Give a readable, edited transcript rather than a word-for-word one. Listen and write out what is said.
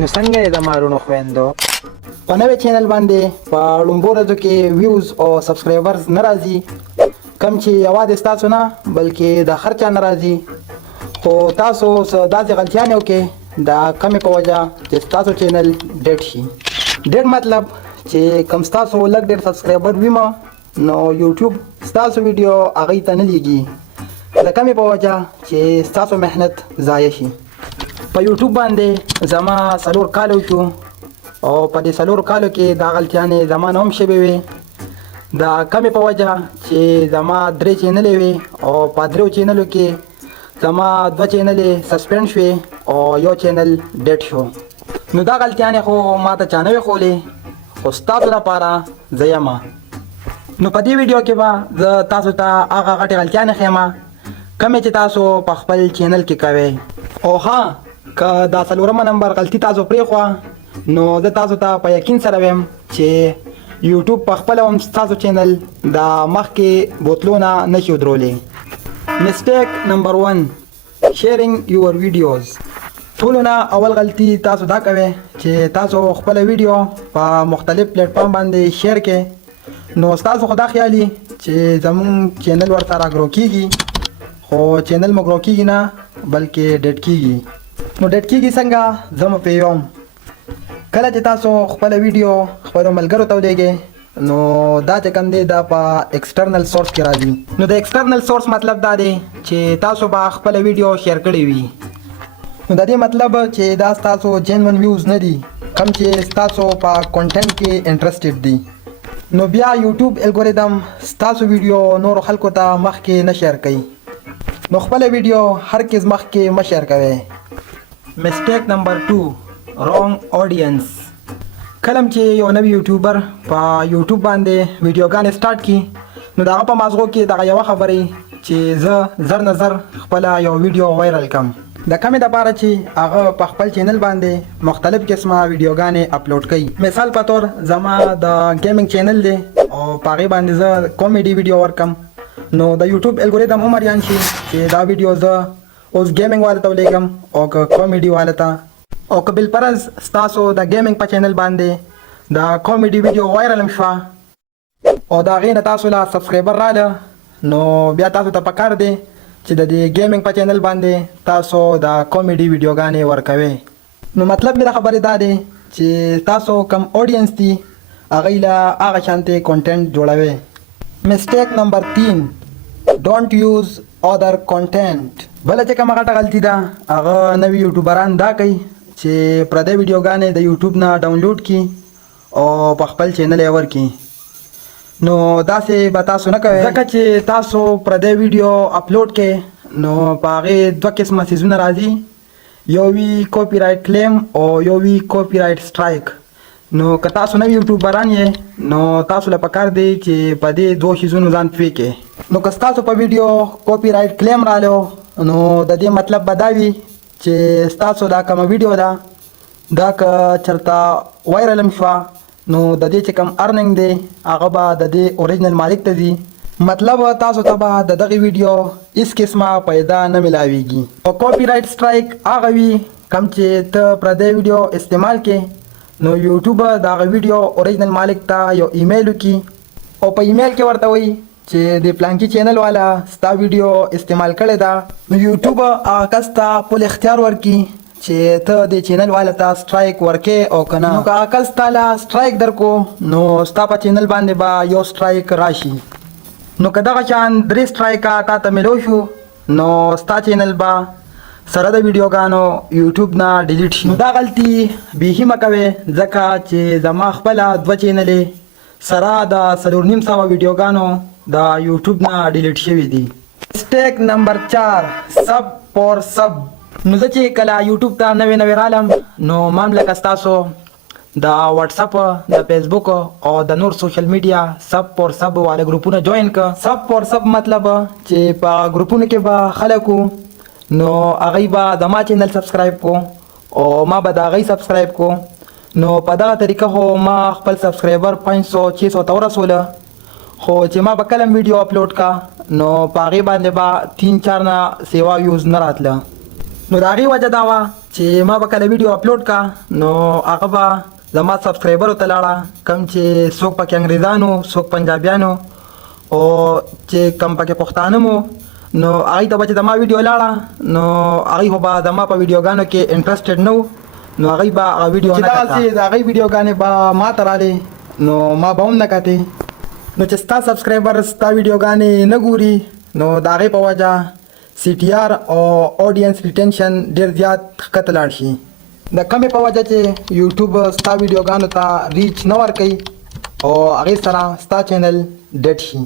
نو څنګه یې د مارونو خويندو په نوې چینل باندې په لومړو ورځو کې ویوز او سبسکرایبرز نه راځي کم چې یوازې تاسو نه بلکې د هر چا نه راځي خو تاسو داسې غلطیان وکړئ د کمې په وجه چې تاسو چینل ډیټ شي ډیټ مطلب چې کم تاسو لږ ډېر سبسکرایبر وي نو یوټیوب تاسو ویډیو هغه ته نه لیږي د کمې په وجه چې تاسو محنت ضایع شي په یوټیوب باندې زما 4 کال وشو او په دې 4 کالو کې دا غلطیانې زما نه هم شوې وي د کمې په وجه چې زما 3 چینلې وي او په 3 چینلو کې زما 2 چینلې سسپند شوې او یو چینل ډیټ شو نو دا غلطیانې خو ما ته چا نه وي ښولې خو ستاسو لپاره زه یم نو په دې ویډیو کې به زه تاسو ته هغه غټې غلطیانې ښیم کومې چې تاسو په خپل چینل کې کوئ او ها که دا 4 نمبر غلطي تاسو پرېښوه نو زه تاسو ته په یقین سره وایم چې یوټیوب په خپله هم ستاسو چینل د مخکې بوتلونه نشي ودرولی مسټیک نمبر 1 شیرینګ یور ویډیوز ټولو نه اول غلطي تاسو دا کوئ چې تاسو خپله ویډیو په مختلف پلیټفارم باندې شیر کړئ نو ستاسو خو دا خیالي چې زمونږ چینل ورسره ګرو کېږي خو چینل مو ګرو کېږي نه بلکې ډیټ کېږي نو ډیټ کېږي څنګه زه مو پوهوم کله چې تاسو خپله ویډیو خپلو ملګرو ته ولېږئ نو دا چې کوم دی دا په ایکسټرنل سورس کې راځي نو د ایکسټرنل سورس مطلب دا دی چې تاسو به خپله ویډیو شیر کړې وي نو د دې مطلب چې دا ستاسو جینون ویوز نه دي کوم چې ستاسو په کانټینټ کې انټرسټډ دي نو بیا یوټیوب الګوریدم ستاسو ویډیو نورو خلکو ته مخکې نه شیر کوي نو خپله ویډیو هرکز مخکې مه شیر کوئ مسټیک نمبر 2 رونګ اډینس کلم چې یو نوی یوټیوبر په یوټیوب باندې ویډیوګانې سٹارټ کړي نو د هغه په مازغو کې دغه یوه خبرې چې زه زر نه زر خپله یو ویډیو وایرل کړم د کمې دپاره چې هغه په خپل چینل باندې مختلف قسمه ویډیوګانې اپلوډ کوي مثال په طور زما د ګیمینګ چینل دی او په هغې باندې زه کامیډي ویډیو ورکړم نو د یوټیوب الګوریدم هم اریان شي چې دا ویډیو زه اوس ګیمینګ والے ته ولېږم او که کامیډي والے ته او که بالفرض ستاسو د ګیمینګ په چینل باندې د کامیډي ویډیو وایرل هم شوه او د هغې نه تاسو له سبسکرایبر راله نو بیا تاسو ته پکار دی چې د دې ګیمینګ په چینل باندې تاسو د کامیډي ویډیوګانې ورکوئ نو مطلب مې د خبرې دا دی چې تاسو کم اډینس دي هغوی له هغه شانتې کانټینټ جوړوئ مسټیک نمبر 3 ډونټ یوز ادر کانټینټ بله چې کومه غټه غلطي ده هغه نوي یوټیوبران دا کوي چې پردی ویډیوګانې د یوټیوب نه ډاونلوډ کړي او په خپل چینل یې ورکړي نو داسې به تاسو نه کوئ ځکه چې تاسو پردی ویډیو اپلوډ کړئ نو په هغې 2 قسمه څیزونه راځي یو وي کاپي رایټ کلیم او یو وي کاپي رایټ سټرایک نو که تاسو نوي یوټیوبران یې نو تاسو له پکار دی چې په دې 2 شیزونو ځان پوه کړئ نو که ستاسو په ویډیو کاپي رایټ کلیم راغلو نو د دې مطلب به دا وي چې ستاسو دا کومه ویډیو ده دا که چېرته وایرل هم شوه نو د دې چې کوم ارننګ دی هغه به د دې اوریجنل مالک ته ځي مطلب تاسو ته به د دغې ویډیو هېڅ قسمه پیدا نه میلاویږي او کاپي رایټ سټرایک هغه وي کوم چې ته پردی ویډیو استعمال کړې نو یوټیوب د هغه ویډیو اوریجنل مالک ته یو ایمیل وکړي او په ایمیل کې ورته وایي چې د پلانکي چینل والا ستا ویډیو استعمال کړې ده نو یوټیوب هغه کس ته خپل اختیار ورکړي چې ته د چینل والا ته سټرایک ورکې او که نه نو که هغه کس تا له سټرایک درکو نو ستا په چینل باندې به یو سټرایک راشي نو که دغه شان 3 سټرایکه تا ته میلو شو نو ستا چینل به سره د ویډیوګانو یوټیوب نه ډیلیټ شي نو دا غلطي بیخي مه کوئ ځکه چې زما خپله 2 چینلې سره د 450 ویډیوګانو د یوټیوب نه ډیلیټ شوي دي مسټیک نمبر 4 سب فور سب نو زه چې کله یوټیوب ته نوې رالم نو مام لکه ستاسو د واتساپ د فیسبوک او د نور سوشل میډیا سب فور سب والا ګروپونه جوین کړه سب فور سب مطلب چې په ګروپونو کې به خلکو نو هغوی به د ما چینل سبسکرایب کو او ما به د هغوی سبسکرایب کو نو په دغه طریقه خو ما خپل سبسکرایبر 500-600 ته ورسوله خو چې ما به کله ویډیو اپلوډ کا نو په هغې باندې به 3-4 نه سیوا ویوز نه راتله نو د هغې وجه دا وه چې ما به کله ویډیو اپلوډ کا نو هغه به زما سبسکرایبرو ته لاړه، کم چې څوک پکې انګریزانو، څوک پنجابیانو او چې کم پکې پښتانه مو، نو هغوی ته به چې زما ویډیو لاړه نو هغوی خو به زما په ویډیوګانو کې انټرسټډ نه وو، نو هغوی به هغه ویډیو نه کته. چې د هغوی ویډیوګانې به ما ته رالې نو ما به هم نه کتې. نو چې ستا سبسکرایبر ستا ویډیوګانې نه ګوري نو د هغې په وجه CTR او اودینس ریټینشن ډېر زیات ښکته لاړ شي، د کمې په وجه چې یوټیوب ستا ویډیوګانو ته ریچ نه ورکوي او هغې سره ستا چینل ډیډ شي.